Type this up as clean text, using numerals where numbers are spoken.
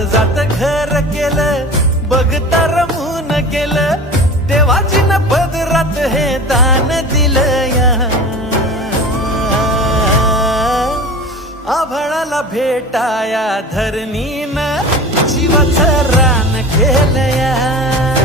काळजात घर केलं, बघता रमून गेलं, देवाची न पदरात हे दान दिलं या. आभाळाला भेटाया धरणीनं जीवाचं रान केलं या.